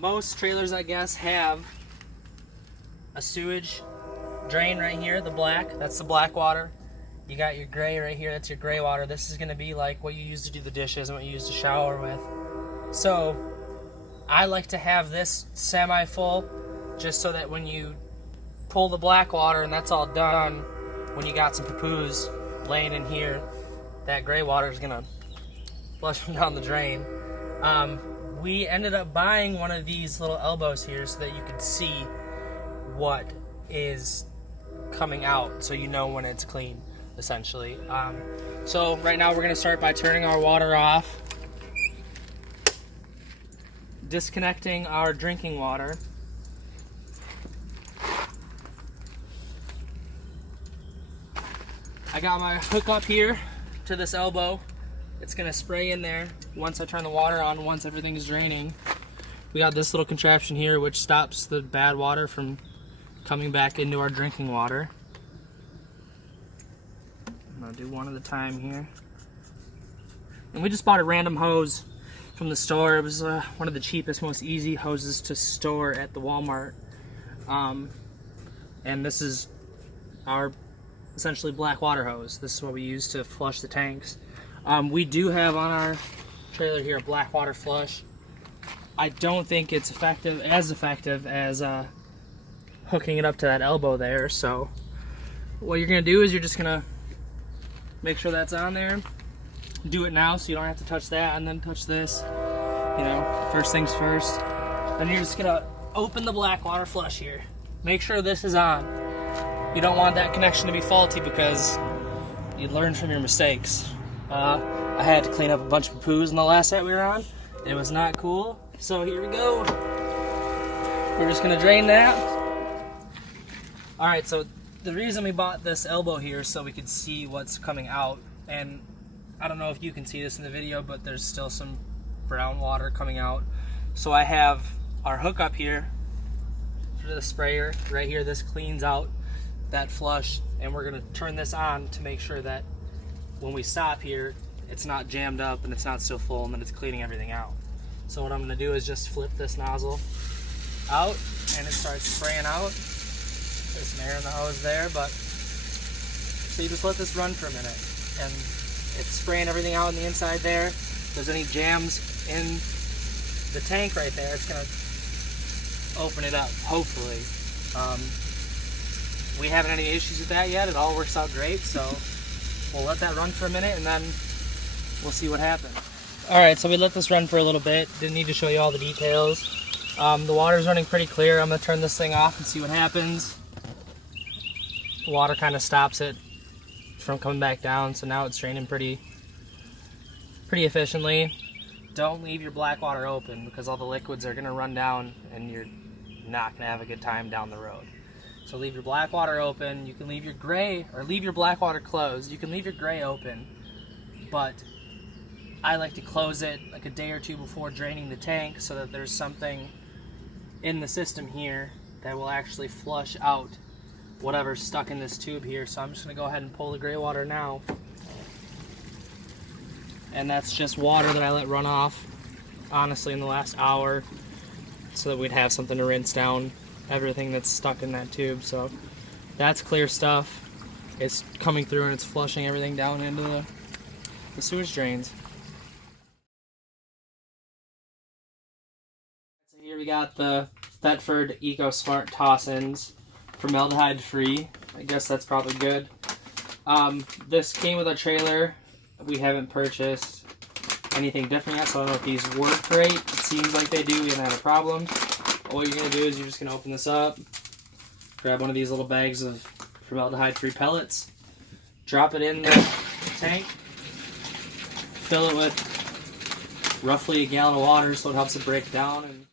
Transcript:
most trailers, I guess, have a sewage drain right here, the black. That's the black water. You got your gray right here, that's your gray water. This is gonna be like what you use to do the dishes and what you use to shower with. So I like to have this semi-full just so that when you pull the black water and that's all done, when you got some poo-poos laying in here, that gray water is gonna flush them down the drain. We ended up buying one of these little elbows here so that you can see what is coming out, so you know when it's clean, essentially. So right now we're gonna start by turning our water off, disconnecting our drinking water. I got my hook up here to this elbow. It's gonna spray in there once I turn the water on, once everything's draining. We got this little contraption here which stops the bad water from coming back into our drinking water. I'm gonna do one at a time here. And we just bought a random hose from the store. It was one of the cheapest, most easy hoses to store at the Walmart. And this is our essentially black water hose. This is what we use to flush the tanks. We do have on our trailer here a black water flush. I don't think it's as effective as hooking it up to that elbow there. So what you're gonna do is you're just gonna make sure that's on there. Do it now so you don't have to touch that and then touch this. You know, first things first. Then you're just gonna open the black water flush here. Make sure this is on. You don't want that connection to be faulty because you learn from your mistakes. I had to clean up a bunch of poos in the last set we were on. It was not cool. So here we go. We're just gonna drain that. All right, so the reason we bought this elbow here is so we could see what's coming out. And I don't know if you can see this in the video, but there's still some brown water coming out. So I have our hook up here for the sprayer right here. This cleans out that flush, and we're gonna turn this on to make sure that when we stop here, it's not jammed up and it's not still full and then it's cleaning everything out. So what I'm gonna do is just flip this nozzle out and it starts spraying out. There's some air in the hose there, but so you just let this run for a minute and it's spraying everything out on the inside there. If there's any jams in the tank right there, it's gonna open it up, hopefully. We haven't had any issues with that yet. It all works out great, so we'll let that run for a minute and then we'll see what happens. Alright, so we let this run for a little bit. Didn't need to show you all the details. The water's running pretty clear. I'm going to turn this thing off and see what happens. The water kind of stops it from coming back down, so now it's draining pretty efficiently. Don't leave your black water open because all the liquids are going to run down and you're not going to have a good time down the road. So leave your black water open. You can leave your gray, or leave your black water closed. You can leave your gray open, but I like to close it like a day or two before draining the tank so that there's something in the system here that will actually flush out whatever's stuck in this tube here. So I'm just gonna go ahead and pull the gray water now. And that's just water that I let run off, honestly, in the last hour so that we'd have something to rinse down everything that's stuck in that tube. So that's clear stuff. It's coming through and it's flushing everything down into the sewage drains. So here we got the Thetford EcoSmart Toss-ins, formaldehyde free. I guess that's probably good. This came with a trailer. We haven't purchased anything different yet, so I don't know if these work great. It seems like they do. We haven't had a problem. All you're going to do is you're just going to open this up, grab one of these little bags of formaldehyde-free pellets, drop it in the tank, fill it with roughly a gallon of water so it helps it break down, and